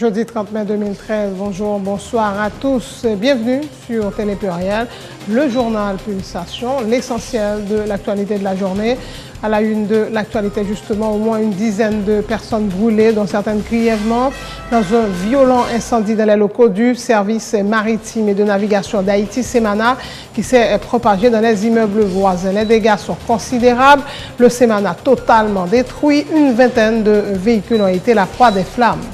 Jeudi 30 mai 2013, bonjour, bonsoir à tous. Bienvenue sur Télé Pluriel, le journal Pulsation, l'essentiel de l'actualité de la journée. À la une de l'actualité, justement, au moins une dizaine de personnes brûlées, dont certaines grièvement, dans un violent incendie dans les locaux du service maritime et de navigation d'Haïti, Semana, qui s'est propagé dans les immeubles voisins. Les dégâts sont considérables. Le Semana totalement détruit. Une vingtaine de véhicules ont été la proie des flammes.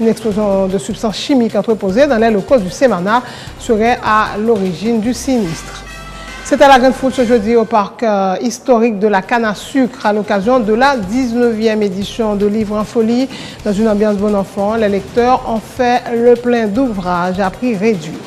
Une explosion de substances chimiques entreposées dans les locaux du Semana serait à l'origine du sinistre. C'était la grande foule ce jeudi au parc historique de la Canne à Sucre à l'occasion de la 19e édition de Livres en folie. Dans une ambiance bon enfant, les lecteurs ont fait le plein d'ouvrages à prix réduit.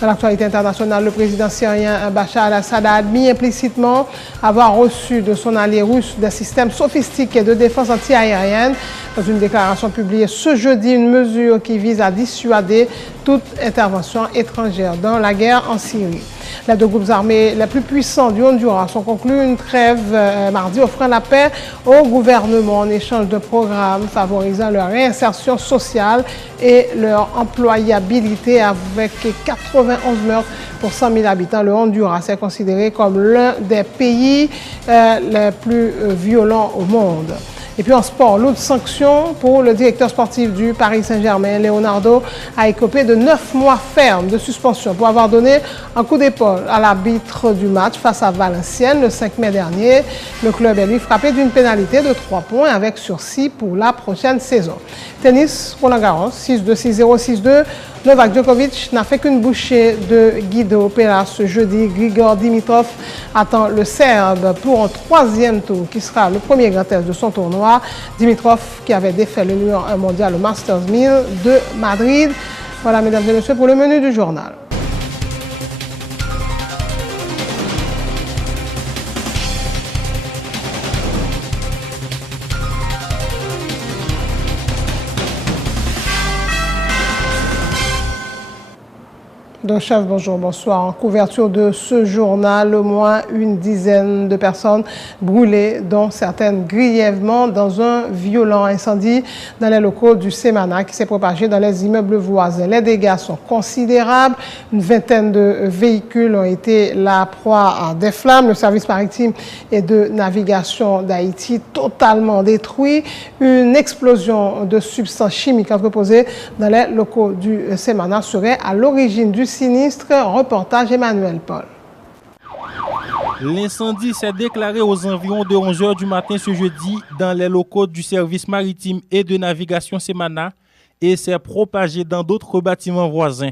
Dans l'actualité internationale, le président syrien Bachar al-Assad a admis implicitement avoir reçu de son allié russe des systèmes sophistiqués de défense antiaérienne. Dans une déclaration publiée ce jeudi, une mesure qui vise à dissuader toute intervention étrangère dans la guerre en Syrie. Les deux groupes armés les plus puissants du Honduras ont conclu une trêve mardi offrant la paix au gouvernement en échange de programmes favorisant leur réinsertion sociale et leur employabilité. Avec 91 meurtres pour 100 000 habitants, le Honduras est considéré comme l'un des pays les plus violents au monde. Et puis en sport, l'autre sanction pour le directeur sportif du Paris Saint-Germain, Leonardo, a écopé de 9 mois fermes de suspension pour avoir donné un coup d'épaule à l'arbitre du match face à Valenciennes le 5 mai dernier. Le club est lui frappé d'une pénalité de 3 points avec sursis pour la prochaine saison. Tennis, Roland Garros, 6-2, 6-0, 6-2. Novak Djokovic n'a fait qu'une bouchée de Guido Pella ce jeudi. Grigor Dimitrov attend le Serbe pour un troisième tour qui sera le premier grand test de son tournoi. Dimitrov qui avait défait le numéro 1 mondial au Masters 1000 de Madrid. Voilà, mesdames et messieurs, pour le menu du journal. Donc, chef, bonjour, bonsoir. En couverture de ce journal, au moins une dizaine de personnes brûlées, dont certaines grièvement dans un violent incendie dans les locaux du Semana qui s'est propagé dans les immeubles voisins. Les dégâts sont considérables. Une vingtaine de véhicules ont été la proie des flammes. Le service maritime et de navigation d'Haïti totalement détruit. Une explosion de substances chimiques entreposées dans les locaux du Semana serait à l'origine du sinistre. Reportage Emmanuel Paul. L'incendie s'est déclaré aux environs de 11 h du matin ce jeudi dans les locaux du service maritime et de navigation Semana et s'est propagé dans d'autres bâtiments voisins.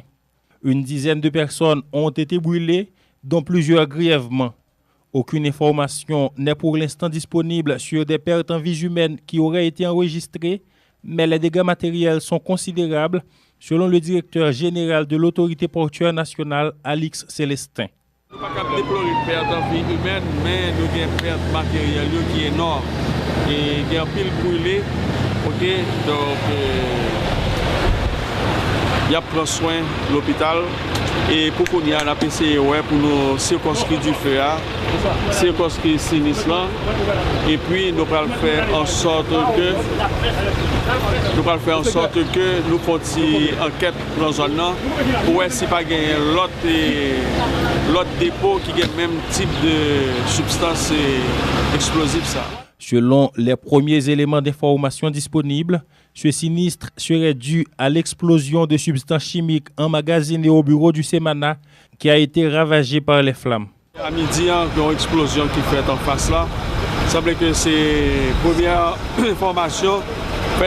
Une dizaine de personnes ont été brûlées, dont plusieurs grièvement. Aucune information n'est pour l'instant disponible sur des pertes en vies humaines qui auraient été enregistrées, mais les dégâts matériels sont considérables, selon le directeur général de l'autorité portuaire nationale, Alix Célestin. Nous ne pouvons pas déplorer une perte en vie humaine, mais nous avons une perte matérielle qui est énorme. Et il y a un pile brûlé. Okay? Donc, il y a pris soin de l'hôpital. Et pour qu'on y ait un APC, pour nous circonscrire du feu, circonscrire le sinistre. Et puis, nous allons faire en sorte que nous fassions une enquête dans la zone pour voir si pas gagner l'autre dépôt qui a le même type de substance explosive. Selon les premiers éléments d'information disponibles, ce sinistre serait dû à l'explosion de substances chimiques emmagasinées au bureau du Semana qui a été ravagé par les flammes. À midi, il y a une explosion qui est faite en face là. Il semble que c'est la première information.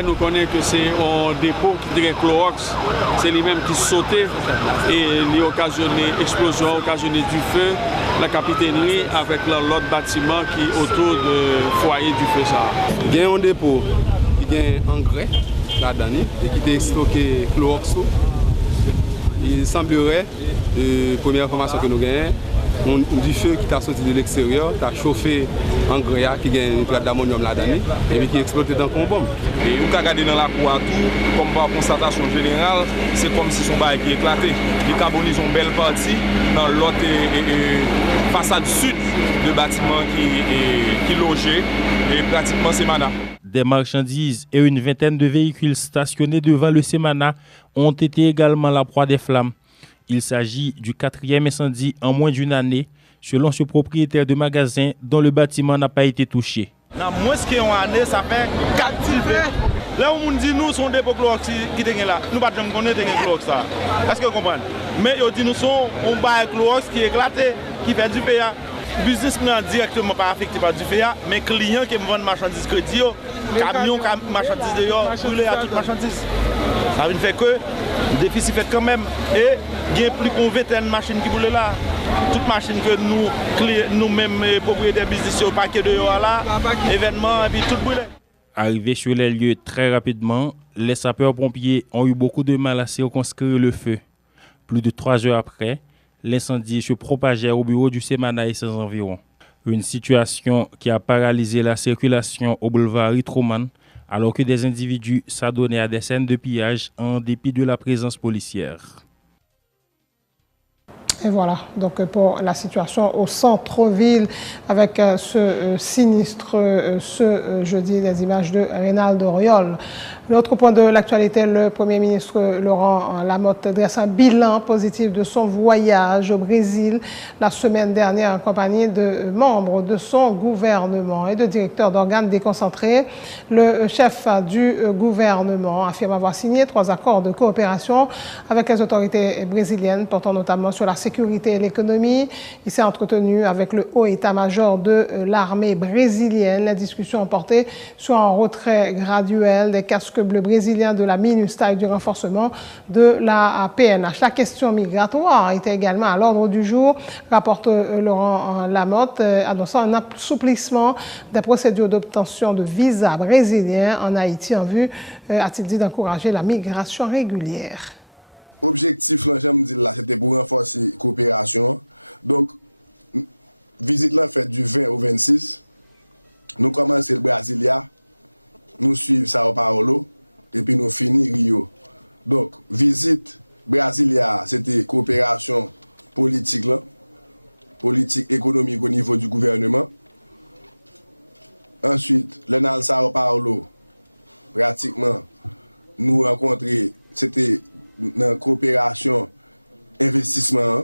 Nous connaissons que c'est un dépôt qui dirait Clorox. C'est lui-même qui sautait et il a occasionné l'explosion, occasionné du feu, la capitainerie avec l'autre bâtiment qui est autour du foyer du feu. Il y a un dépôt qui a un engrais là-dedans et qui a stocké Clorox. Il semblerait, la première information que nous avons, du feu qui est sorti de l'extérieur, qui a chauffé engrais qui a une nitrate d'ammonium là-dedans et qui a explosé dans le bombe. Et vous regardez dans la cour à tout, comme par constatation générale, c'est comme si son bail qui éclaté. Il carbonise une belle partie dans l'autre façade sud du bâtiment qui est logé et pratiquement c'est Semana. des marchandises et une vingtaine de véhicules stationnés devant le Semana ont été également la proie des flammes. Il s'agit du 4e incendie en moins d'une année, selon ce propriétaire de magasin dont le bâtiment n'a pas été touché. Dans moins qu'une année, ça fait 4 divers. Là où on dit nous sont des Clorox qui sont là, nous ne pouvons pas connaître des Clorox. Est-ce que vous comprenez? Mais ils disent nous sommes un bar Clorox qui est éclaté, qui fait du PA. Le business n'est directement pas affecté par du PA, mais clients qui vendent marchandises crédit, camions, marchandises d'ailleurs, brûlés à toutes marchandises. Ça veut dire que le déficit fait quand même. Et il y a plus qu'une vingtaine de machines qui brûlent là. Toute machine que nous-mêmes, propriétaires business, au paquet de là, événements, et puis tout brûlé. Arrivés sur les lieux très rapidement, les sapeurs-pompiers ont eu beaucoup de mal à circonscrire le feu. Plus de 3 heures après, l'incendie se propageait au bureau du Semana et ses environs. Une situation qui a paralysé la circulation au boulevard Truman, alors que des individus s'adonnaient à des scènes de pillage en dépit de la présence policière. Et voilà, donc pour la situation au centre-ville avec ce sinistre ce jeudi, des images de Reynald Riol. L'autre point de l'actualité, le Premier ministre Laurent Lamotte dresse un bilan positif de son voyage au Brésil la semaine dernière en compagnie de membres de son gouvernement et de directeurs d'organes déconcentrés. Le chef du gouvernement affirme avoir signé 3 accords de coopération avec les autorités brésiliennes portant notamment sur la sécurité et l'économie. Il s'est entretenu avec le haut état-major de l'armée brésilienne. Les discussions ont porté sur un retrait graduel des casques bleus brésiliens de la MINUSTAH et du renforcement de la PNH. La question migratoire était également à l'ordre du jour, rapporte Laurent Lamotte, annonçant un assouplissement des procédures d'obtention de visas brésiliens en Haïti en vue, a-t-il dit, d'encourager la migration régulière. Objectif, là, j'aime dire là, c'était pour renforcer la coopération. Donc, visite là faite du 20 au 26. Nous commençons le Brasilia, nous suivons Sao Paulo, et puis nous finissons Rio. Donc, visite Brasilia, c'était coopération politique là, politique économique au niveau du gouvernement. Ensuite, le dans Sao Paulo, pratiquement, nous rencontrons, c'était dans coopération investissement,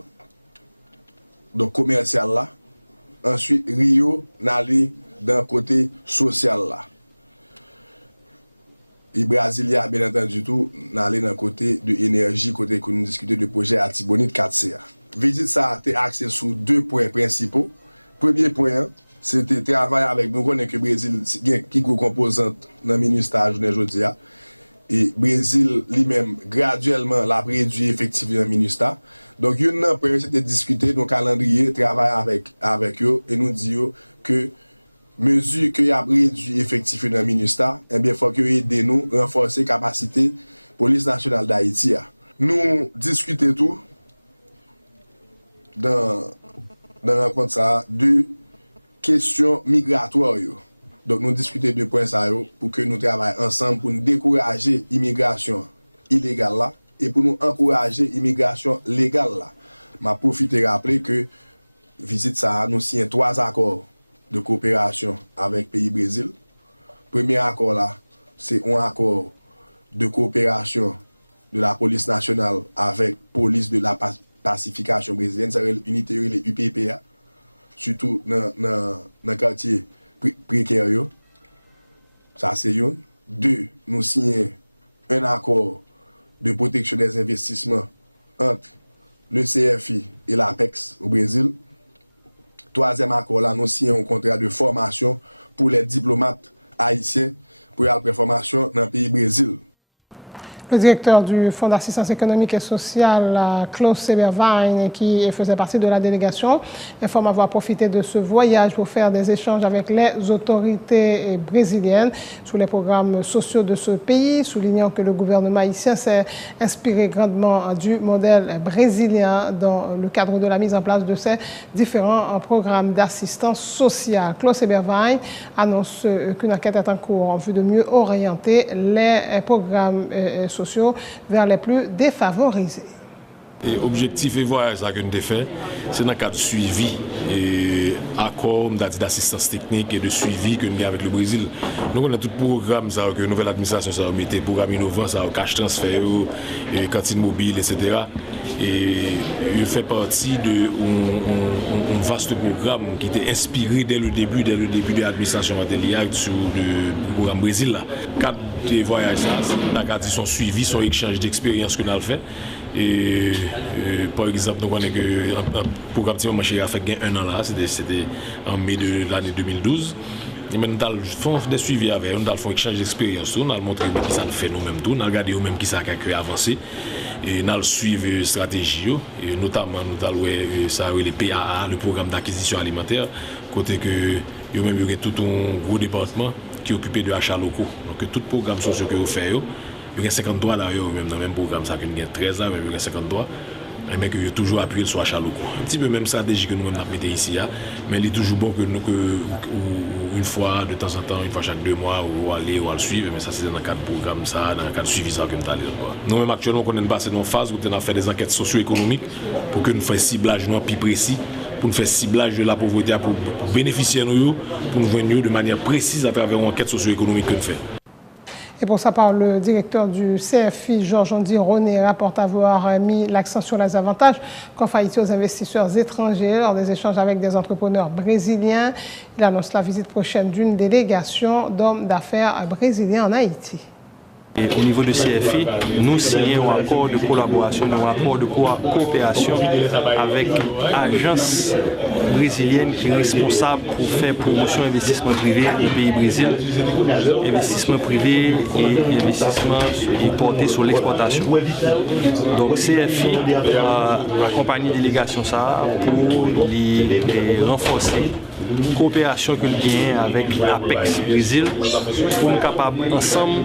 donc commercial là. Ensuite, Rio, n'allait dans le côté social là. Et Brasilia, bien entendu, tout, n'allait dans le côté de l'énergie, côté que nous discutons de projet Artibonite 4CA. Visite ça a été axée sur 2 points principaux. Premier point, c'était travailler avec nous, connaissons que le Brésil, qui est une composante dans le ministère aujourd'hui. Et le Brésil lui-même, graduellement, l'a réduit effectivement le ministère. Donc, une première, c'était discuter nos calendriers, travailler avec eux et nous dire que mesure qu'il y a réduit effectivement le ministère, eh bien, il faut que aider nous renforcer la capacité de la police nationale d'Haïti. Nous discutons tout dans la rencontre ça, de questions migratoires. Donc, nous discutons de points ça pour que nous travaillions ensemble pour nous décourager l'immigration illégale là et pour nous encourager l'immigration légale là. Je profite de rappeler que visite ça, nous signons 3 accords de coopération avec le pays Brésil. Premier accord là, c'est un accord de coopération de la police nationale avec la police de la pacification brésilienne, c'est l'unité les UPPA, surtout dans le quartier précaire. Ça c'est un. 2, nous signons un accord de protection des investissements entre le CFI et l'APEX au Brésil. 3e accord là, nous signons un contrat de formation pour les diplomates haïtiens pour la formation dans le pays Brésil. Le directeur du Fonds d'assistance économique et sociale, Klaus Seberwein, qui faisait partie de la délégation, informe avoir profité de ce voyage pour faire des échanges avec les autorités brésiliennes sur les programmes sociaux de ce pays, soulignant que le gouvernement haïtien s'est inspiré grandement du modèle brésilien dans le cadre de la mise en place de ces différents programmes d'assistance sociale. Klaus Seberwein annonce qu'une enquête est en cours en vue de mieux orienter les programmes sociaux vers les plus défavorisés. Et objectif et voyage que nous avons fait, c'est dans le cadre suivi et accord d'assistance technique et de suivi que nous avons avec le Brésil. Nous avons tout programme ça, que la nouvelle administration ça a mis, programme innovant, ça, cash transfert, cantine mobile, etc. Et il fait partie d'un vaste programme qui était inspiré dès le début de l'administration Atelier sur le programme Brésil. Là. 4 voyages, sont suivis, sont échanges d'expériences que nous avons fait. Et par exemple, nous connaissons qu'un programme qui a fait 1 an là, c'était en mai de l'année 2012. Et maintenant, nous avons fait des suivis avec eux, nous avons fait un échange d'expériences, nous avons montré qui ça fait nous-mêmes, nous avons regardé nous-mêmes qui ça a avancé. Et nous avons suivi la stratégie, et notamment nous avons le PAA, le programme d'acquisition alimentaire, côté que nous-mêmes, il y a tout un gros département qui est occupé de achats locaux. Donc, tout programme social que vous faites, il y a 50 droits là, même dans le même programme, ça il y a 13 là, il y a 50 droits. Mais que toujours appuyé sur l'achat locaux. Un petit peu même stratégie que nous avons mis ici, mais il est toujours bon que nous, une fois de temps en temps, une fois chaque 2 mois, ou aller ou le suivre, mais ça c'est dans le cadre de programme, ça, dans le cadre de suivi ça que nous allons. Nous-mêmes actuellement, on est passé dans une phase où on a fait des enquêtes socio-économiques pour que nous fassions ciblage plus précis, pour nous faire ciblage de la pauvreté pour bénéficier de nous, pour nous joindre de manière précise à travers une enquête socio-économique que nous faisons. Et pour sa part, le directeur du CFI, Georges-Andy René, rapporte avoir mis l'accent sur les avantages qu'offre Haïti aux investisseurs étrangers lors des échanges avec des entrepreneurs brésiliens. Il annonce la visite prochaine d'une délégation d'hommes d'affaires brésiliens en Haïti. Et au niveau du CFI, nous signons un accord de collaboration, un accord de coopération avec l'agence brésilienne qui est responsable pour faire promotion investissement privé au pays Brésil, investissement privé et investissement porté sur l'exportation. Donc CFI accompagne la délégation ça pour les renforcer. Coopération que nous avons avec l'APEX Brésil pour nous capables ensemble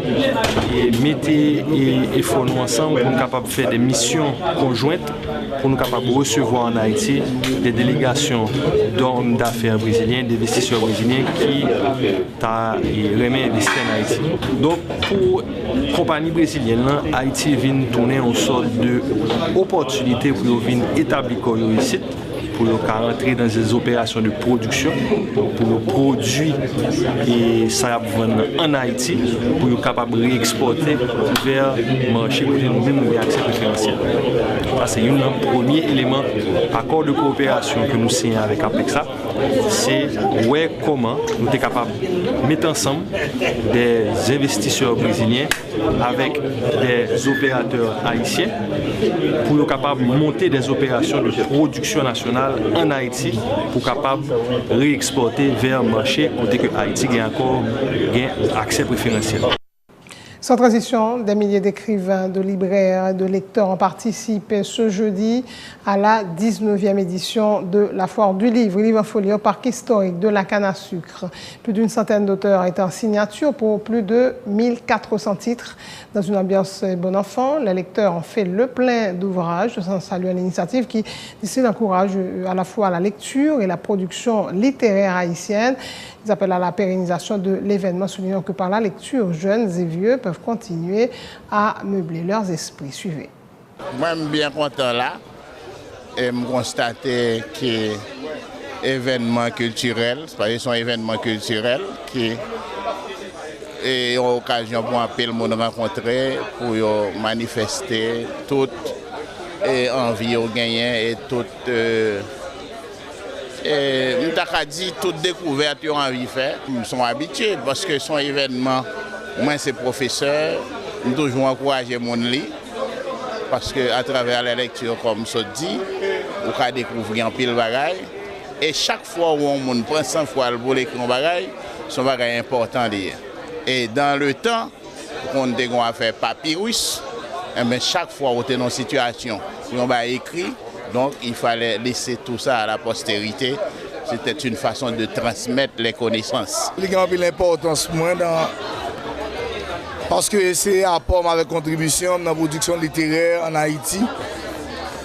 et mettre et faut nous ensemble pour nous capables de faire des missions conjointes pour nous capables de recevoir en Haïti des délégations d'hommes d'affaires brésiliens, d'investisseurs brésiliens qui remet investir en Haïti. Donc pour la compagnie brésilienne, Haïti vient tourner en sorte d'opportunité pour venir établir ici. Pour rentrer dans des opérations de production, pour le produit et ça vendre en Haïti, pour être capable de réexporter vers le marché pour nous-mêmes nous accès préférentiel. C'est un premier élément, accord de coopération que nous signons avec APEXA, c'est comment nous sommes capables de mettre ensemble des investisseurs brésiliens avec des opérateurs haïtiens pour être capables de monter des opérations de production nationale en Haïti pour capable réexporter vers le marché côté que Haïti a encore accès préférentiel. Sans transition, des milliers d'écrivains, de libraires et de lecteurs ont participé ce jeudi à la 19e édition de la Foire du Livre, Livre en Folie au Parc historique de la Canne à Sucre. Plus d'une centaine d'auteurs étaient en signature pour plus de 1400 titres. Dans une ambiance bon enfant, les lecteurs ont fait le plein d'ouvrages. Je salue l'initiative qui, d'ici, encourage à la fois la lecture et la production littéraire haïtienne. Ils appellent à la pérennisation de l'événement, soulignant que par la lecture, jeunes et vieux peuvent continuer à meubler leurs esprits. Suivez. Moi, je suis bien content là et je constate que événement culturel, c'est un événement culturel qui est une occasion pour appeler le monde rencontrer, pour manifester toute envie au gagner et toute nous avons dit toute découverte qu'ils ont envie de faire. Nous sommes habitués parce que son événement, moi c'est professeur, nous toujours encourager mon lit parce qu'à travers la lecture, comme ça dit, on peut découvrir un pile de bagaille. Et chaque fois où on prend 100 fois pour l'écrire un bagaille, son bagaille important lié. Et dans le temps, on a fait papyrus, mais chaque fois on est dans une situation où on va écrire. Donc il fallait laisser tout ça à la postérité. C'était une façon de transmettre les connaissances. Il y a l'importance moins parce que c'est apport avec contribution dans la production littéraire en Haïti.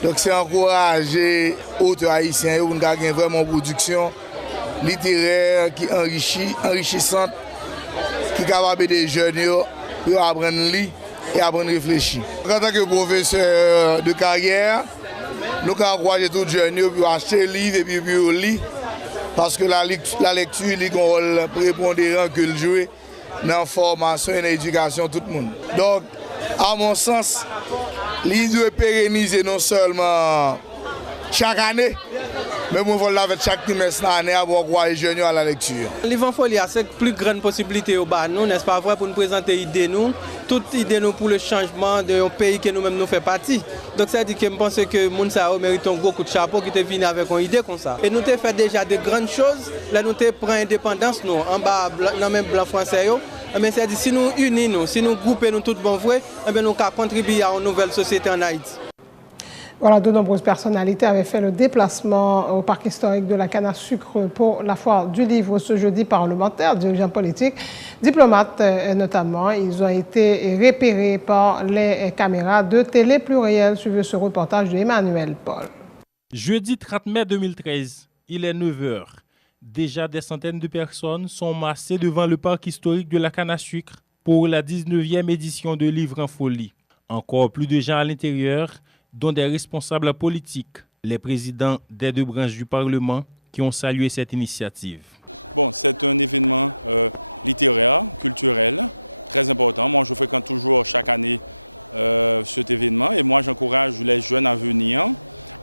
Donc c'est encourager les auteurs haïtiens pour avoir vraiment une production littéraire qui enrichissante, qui est capable de jeunes pour apprendre à lire et apprendre à réfléchir. En tant que professeur de carrière, nous encourageons tous les jeunes pour acheter des livres et puis lire Parce que la lecture a un rôle prépondérant que le jouer dans la formation et dans l'éducation de tout le monde. Donc, à mon sens, il doit pérenniser non seulement chaque année, mais on va avec chaque trimestre l'année pour encourager les jeunes à la lecture. Livre en folie a cette plus grande possibilité au bas nous, n'est-ce pas vrai, pour nous présenter idées nous, toute idée nous pour le changement d'un pays que nous-mêmes nous fait partie. Donc ça dit que je pense que Mounsao mérite un gros coup de chapeau qui te venu avec une idée comme ça. Et nous avons fait déjà de grandes choses, là nous avons pris indépendance nous, en bas dans même blanc français. Mais c'est dit si nous unissons, si nous groupons nous tous bon vrai, nous pouvons contribuer à une nouvelle société en Haïti. Voilà, de nombreuses personnalités avaient fait le déplacement au parc historique de la canne à sucre pour la foire du livre ce jeudi. Parlementaires, dirigeants politiques, diplomates notamment. Ils ont été repérés par les caméras de Télé Pluriel. Suivez ce reportage de Emmanuel Paul. Jeudi 30 mai 2013, il est 9h. Déjà des centaines de personnes sont massées devant le parc historique de la canne à sucre pour la 19e édition de Livre en folie. Encore plus de gens à l'intérieur, dont des responsables politiques, les présidents des deux branches du Parlement qui ont salué cette initiative. Bon, c'est un événement littéraire, culturel, très important. Moi, je fréquente toujours chaque année cet événement et moi, j'encourage les jeunes à venir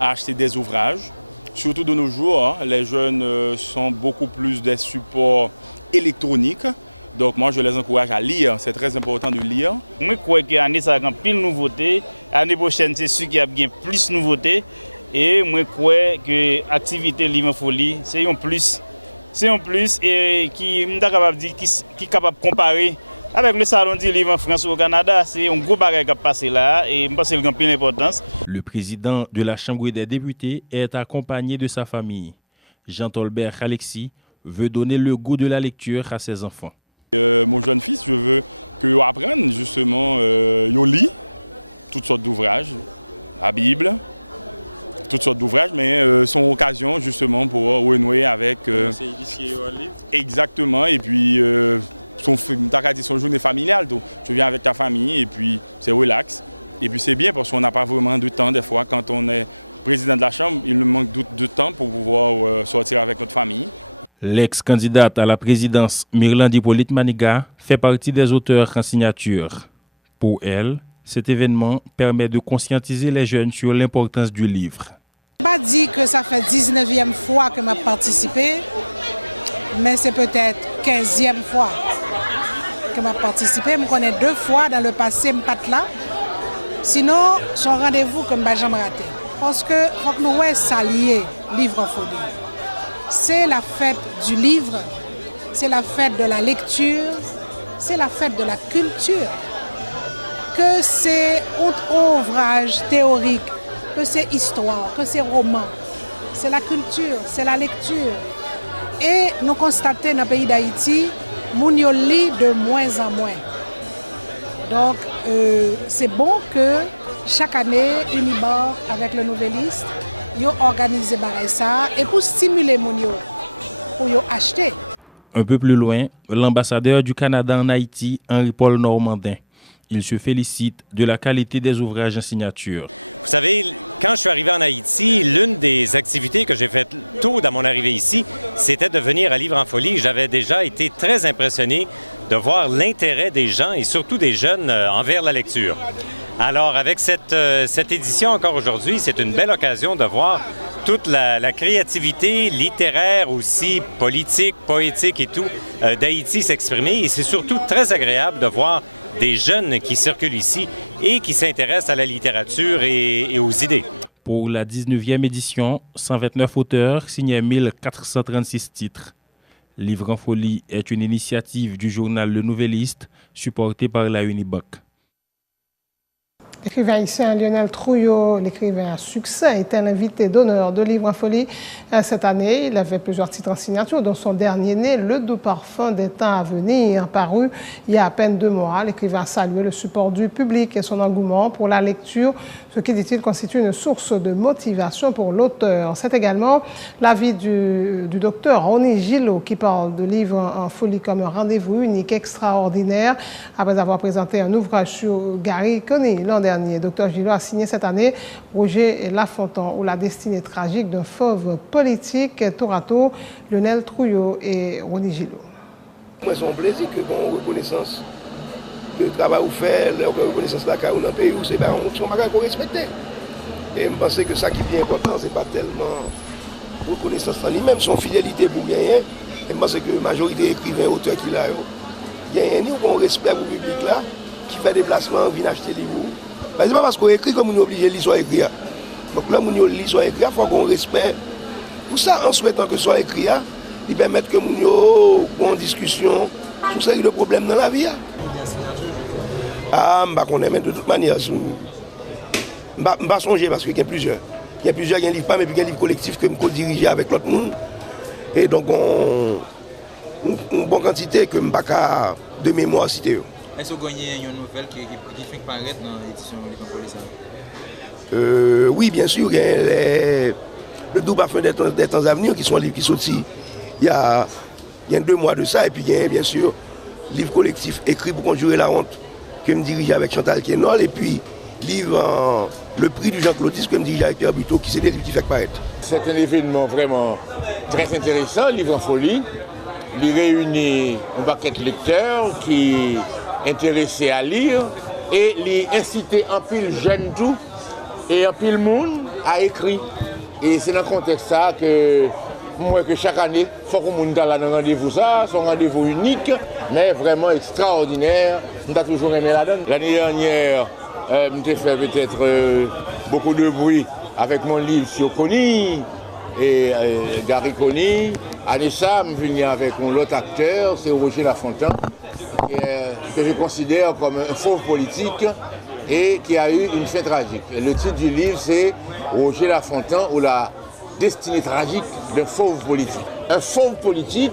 à acheter des ouvrages. Surtout de nos jours, les jeunes sont beaucoup plus des supports électroniques. Donc moi, je les encourage à lire. C'est très important de lire. Moi, je crois que l'année, ça a pile de nouveautés. L'année prochaine, c'est sûr qu'il y a bien plus de nouveautés. Et moi, je crois que l'activité Livre en folie, c'est un plus. C'est un plus et qui est capable de dire, qui est capable de comparer avec le salon du livre en France ou au Canada. C'est un gros bagage qui a passé là et je pense que c'est une pile d'importance. Le président de la Chambre des députés est accompagné de sa famille. Jean-Tolbert Alexis veut donner le goût de la lecture à ses enfants. Mon jeune fils, je veux qu'ils apprennent justement, ils lisent toutes sortes d'ouvrages, la Bible, toutes sortes d'ouvrages, mais sont occasion justement pour renouer avec... C'est initié au livre. Exactement, et puis son journée familiale, donc tu viens avec ta famille et puis c'est relax. Et puis c'est bien parce qu'on n'a pas vraiment de temps des fois. Quand on est président de la Chambre, il nous manque de temps pour pouvoir sortir avec notre famille. L'ex-candidate à la présidence, Myrlande Hippolyte Maniga, fait partie des auteurs en signature. Pour elle, cet événement permet de conscientiser les jeunes sur l'importance du livre. Je ne vais pas dire que ça fait 19e fois que je participé, mais c'est peut-être 15e fois que je participé. Je connais 2 fois dans le passé, je ne suis pas là. Sinon, son rendez-vous que je ne vais jamais rater. Parce que faut que nous s'allier, livre en folie. C'est la fête du livre, c'est la fête de la lecture, c'est la fête de la culture. Que c'est ouvrage théorique, que c'est histoire, que c'est roman, c'est la culture, c'est la lecture. Et nous constatons dans le pays d'Haïti, nous lisons de moins en moins. Donc, c'est bon que chaque année, Unibar, avec le Nouvelliste, ils ont organisé ça et pour stimuler les gens, pour les acheter. Un peu plus loin, l'ambassadeur du Canada en Haïti, Henri-Paul Normandin. Il se félicite de la qualité des ouvrages en signature. Vous savez, quand je suis arrivé en Haïti, l'une des activités que j'ai faites tôt dans mon arrivée ici, c'était de venir à Livre en folie. J'avais déjà été très impressionné de voir l'intérêt des gens et surtout des jeunes envers la lecture. Alors, avec cette édition encore aujourd'hui, c'est une belle occasion de voir toute la créativité littéraire aussi, politique, poétique et tout, d'Haïti s'exprimer. Et c'est surtout très agréable de voir des jeunes qui circulent ici et qui s'intéressent à la littérature et aux idées. Pour la 19e édition, 129 auteurs signaient 1436 titres. Livre en folie est une initiative du journal Le Nouvelliste, supportée par la Uniboc. L'écrivain haïtien Lionel Trouillot, l'écrivain à succès, était l'invité d'honneur de Livre en folie cette année. Il avait plusieurs titres en signature, dont son dernier né, Le doux parfum des temps à venir, paru il y a à peine 2 mois. L'écrivain a salué le support du public et son engouement pour la lecture, ce qui, dit-il, constitue une source de motivation pour l'auteur. C'est également l'avis du docteur Ronnie Gillot, qui parle de Livre en folie comme un rendez-vous unique extraordinaire, après avoir présenté un ouvrage sur Gary Coney l'an dernier. dernier. Dr Gillot a signé cette année Roger Lafontan ou la destinée tragique d'un fauve politique, tour à tour Lionel Trouillot et Ronnie Gillot. Moi, c'est un plaisir que bon reconnaissance de travail ou fait, la reconnaissance de la carrière dans le pays, c'est un bagage qu'on respecte. Et je pense que ça qui est bien important, c'est pas tellement reconnaissance en lui-même, son fidélité pour gagner. Et je pense que la majorité écrivains, auteurs qu'il a, il y a un bon respect pour le public là, qui fait des placements, vient acheter des livres. Ce n'est pas parce qu'on écrit comme on est obligé de lire soit écrit. Donc là, on lit soit écrit, il faut qu'on respecte. Pour ça, en souhaitant que soit écrit, il permet que nous ayons une discussion sur une série de problèmes dans la vie. Ah, je ne sais pas, de toute manière. Je ne vais pas songer parce qu'il y a plusieurs. Il y a plusieurs, il y a un livre pas, mais puis il y a un livre collectif que je co-dirige avec l'autre monde. Et donc, une bonne quantité que je ne vais pas de mémoire citer. Est-ce que vous avez une nouvelle qui fait paraître dans l'édition de l'École? Oui, bien sûr. Il y a le Doux Parfum des temps à venir, qui sont un livre qui sorti il y a 2 mois de ça. Et puis, il y a bien sûr livre collectif écrit pour conjurer la honte que je me dirige avec Chantal Kenol. Et puis, livre Le prix du Jean-Claudis que je me dirige avec Pierre Buteau, qui c'est des livres qui fait paraître. C'est un événement vraiment très intéressant, Livre en folie. Il réunit un paquet de lecteurs qui sont intéressés à lire et les inciter en pile jeune tout et en pile monde à écrire. Et c'est dans le contexte ça que moi que chaque année, il faut qu'on ait un rendez-vous ça, c'est un rendez-vous unique, mais vraiment extraordinaire. On a toujours aimé la donne. L'année dernière, j'ai fait peut-être beaucoup de bruit avec mon livre sur Connie et Gary Connie. Année ça, je suis venu avec un autre acteur, c'est Roger Lafontan, que je considère comme un fauve politique et qui a eu une fin tragique. Le titre du livre, c'est Roger Lafontan ou la destinée tragique d'un fauve politique. Un fauve politique,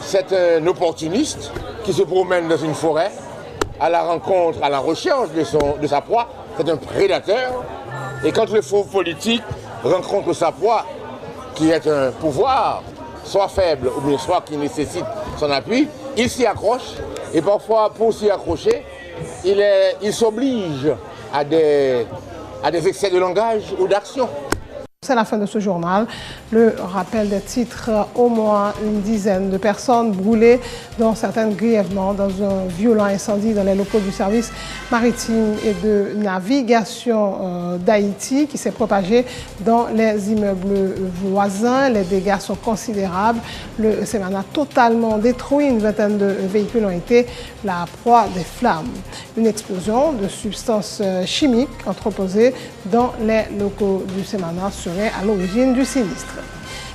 c'est un opportuniste qui se promène dans une forêt à la rencontre, à la recherche de sa proie. C'est un prédateur. Et quand le fauve politique rencontre sa proie, qui est un pouvoir, soit faible ou bien soit qui nécessite son appui, il s'y accroche. Et parfois, pour s'y accrocher, il s'oblige à des excès de langage ou d'action. C'est la fin de ce journal. Le rappel des titres, au moins une dizaine de personnes brûlées, dont certaines grièvement, dans un violent incendie dans les locaux du service maritime et de navigation d'Haïti qui s'est propagé dans les immeubles voisins. Les dégâts sont considérables. Le SEMAN a totalement détruit. Une vingtaine de véhicules ont été la proie des flammes. Une explosion de substances chimiques entreposées dans les locaux du SEMAN serait à l'origine du sinistre.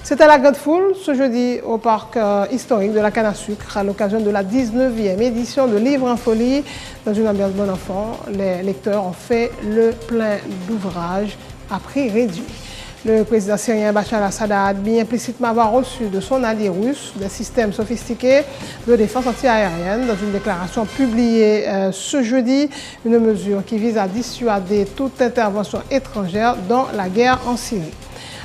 C'était la grande foule ce jeudi au parc historique de la Canne à Sucre à l'occasion de la 19e édition de Livre en folie. Dans une ambiance bon enfant, les lecteurs ont fait le plein d'ouvrages à prix réduit. Le président syrien Bachar al-Assad a admis implicitement avoir reçu de son allié russe des systèmes sophistiqués de défense antiaérienne dans une déclaration publiée ce jeudi, une mesure qui vise à dissuader toute intervention étrangère dans la guerre en Syrie.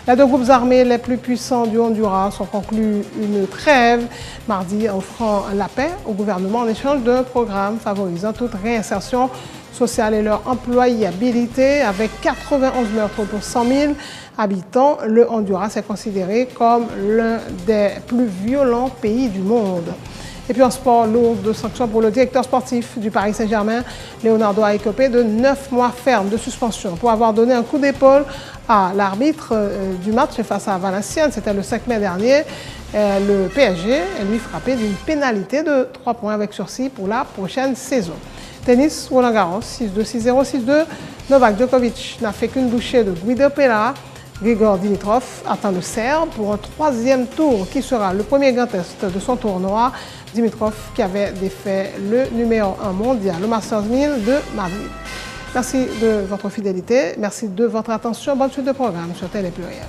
Les 2 groupes armés les plus puissants du Honduras ont conclu une trêve mardi offrant la paix au gouvernement en échange d'un programme favorisant toute réinsertion sociale et leur employabilité. Avec 91 meurtres pour 100 000 habitants, le Honduras est considéré comme l'un des plus violents pays du monde. Et puis en sport, lourde de sanctions pour le directeur sportif du Paris Saint-Germain. Leonardo a écopé de 9 mois fermes de suspension pour avoir donné un coup d'épaule à l'arbitre du match face à Valenciennes. C'était le 5 mai dernier. Le PSG est lui frappé d'une pénalité de 3 points avec sursis pour la prochaine saison. Tennis, Roland Garros, 6-2, 6-0, 6-2. Novak Djokovic n'a fait qu'une bouchée de Guido Pella. Grigor Dimitrov attend le Serbe pour un 3e tour qui sera le premier grand test de son tournoi. Dimitrov qui avait défait le numéro 1 mondial, le Masters 1000 de Madrid. Merci de votre fidélité, merci de votre attention. Bonne suite de programme sur Télé Pluriel.